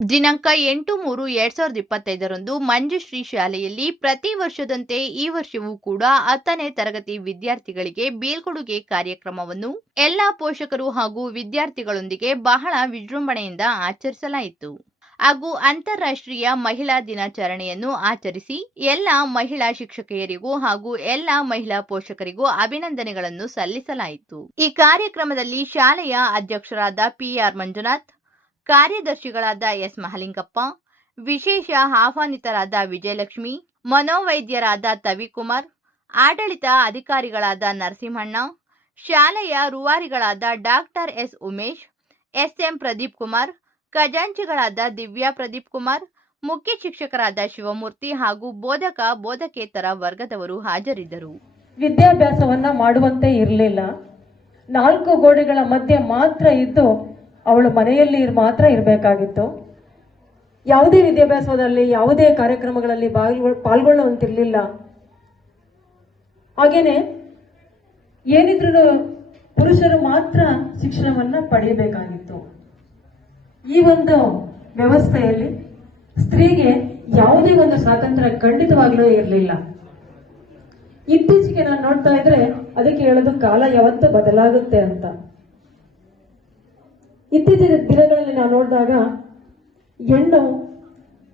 ದಿನಾಂಕ 8-3-2025 ಮಂಜುಶ್ರೀ ಶಾಲೆಯಲ್ಲಿ ಪ್ರತಿ ವರ್ಷದಂತೆ ಈ ವರ್ಷವೂ ಕೂಡ 10ನೇ ತರಗತಿ ವಿದ್ಯಾರ್ಥಿಗಳಿಗೆ ಬೀಳ್ಕೊಡುಗೆ ಕಾರ್ಯಕ್ರಮವನ್ನು ಎಲ್ಲಾ ಪೋಷಕರು ಹಾಗೂ ವಿದ್ಯಾರ್ಥಿಗಳೊಂದಿಗೆ ಬಹಳ ವಿಜೃಂಭಣೆಯಿಂದ ಆಚರಿಸಲಾಯಿತು. ಹಾಗೂ ಅಂತಾರಾಷ್ಟ್ರೀಯ ಮಹಿಳಾ ದಿನಾಚರಣೆಯನ್ನು ಆಚರಿಸಿ ಎಲ್ಲ ಮಹಿಳಾ ಶಿಕ್ಷಕಿಯರಿಗೂ ಹಾಗೂ ಎಲ್ಲ ಮಹಿಳಾ ಪೋಷಕರಿಗೂ ಅಭಿನಂದನೆಗಳನ್ನು ಸಲ್ಲಿಸಲಾಯಿತು. ಈ ಕಾರ್ಯಕ್ರಮದಲ್ಲಿ ಶಾಲೆಯ ಅಧ್ಯಕ್ಷರಾದ PR ಮಂಜುನಾಥ್, ಕಾರ್ಯದರ್ಶಿಗಳಾದ S ಮಹಲಿಂಗಪ್ಪ, ವಿಶೇಷ ಆಹ್ವಾನಿತರಾದ ವಿಜಯಲಕ್ಷ್ಮಿ, ಮನೋವೈದ್ಯರಾದ ತವಿಕುಮಾರ್, ಆಡಳಿತ ಅಧಿಕಾರಿಗಳಾದ ನರಸಿಂಹಣ್ಣ, ಶಾಲೆಯ ರೂವಾರಿಗಳಾದ doctor S Umesh, SM Pradeep Kumar, ಖಜಾಂಚಿಗಳಾದ ದಿವ್ಯಾ ಪ್ರದೀಪ್ ಕುಮಾರ್, ಮುಖ್ಯ ಶಿಕ್ಷಕರಾದ ಶಿವಮೂರ್ತಿ ಹಾಗೂ ಬೋಧಕೇತರ ವರ್ಗದವರು ಹಾಜರಿದ್ದರು. ವಿದ್ಯಾಭ್ಯಾಸವನ್ನ ಮಾಡುವಂತೆ ಇರಲಿಲ್ಲ. 4 ಗೋಡೆಗಳ ಮಧ್ಯೆ ಮಾತ್ರ ಇದ್ದು ಅವಳು ಮನೆಯಲ್ಲಿ ಮಾತ್ರ ಇರಬೇಕಾಗಿತ್ತು. ಯಾವುದೇ ವಿದ್ಯಾಭ್ಯಾಸದಲ್ಲಿ ಯಾವುದೇ ಕಾರ್ಯಕ್ರಮಗಳಲ್ಲಿ ಪಾಲ್ಗೊಳ್ಳುವಂತಿರಲಿಲ್ಲ. ಹಾಗೇನೆ ಏನಿದ್ರು ಪುರುಷರು ಮಾತ್ರ ಶಿಕ್ಷಣವನ್ನ ಪಡೆಯಬೇಕಾಗಿತ್ತು. ಈ ಒಂದು ವ್ಯವಸ್ಥೆಯಲ್ಲಿ ಸ್ತ್ರೀಗೆ ಯಾವುದೇ ಒಂದು ಸ್ವಾತಂತ್ರ್ಯ ಖಂಡಿತವಾಗ್ಲೂ ಇರಲಿಲ್ಲ. ಇತ್ತೀಚೆಗೆ ನಾನು ನೋಡ್ತಾ ಇದ್ರೆ ಅದಕ್ಕೆ ಹೇಳೋದು ಕಾಲ ಯಾವತ್ತೂ ಬದಲಾಗುತ್ತೆ ಅಂತ. ಇತ್ತೀಚಿನ ದಿನಗಳಲ್ಲಿ ನಾವು ನೋಡಿದಾಗ ಹೆಣ್ಣು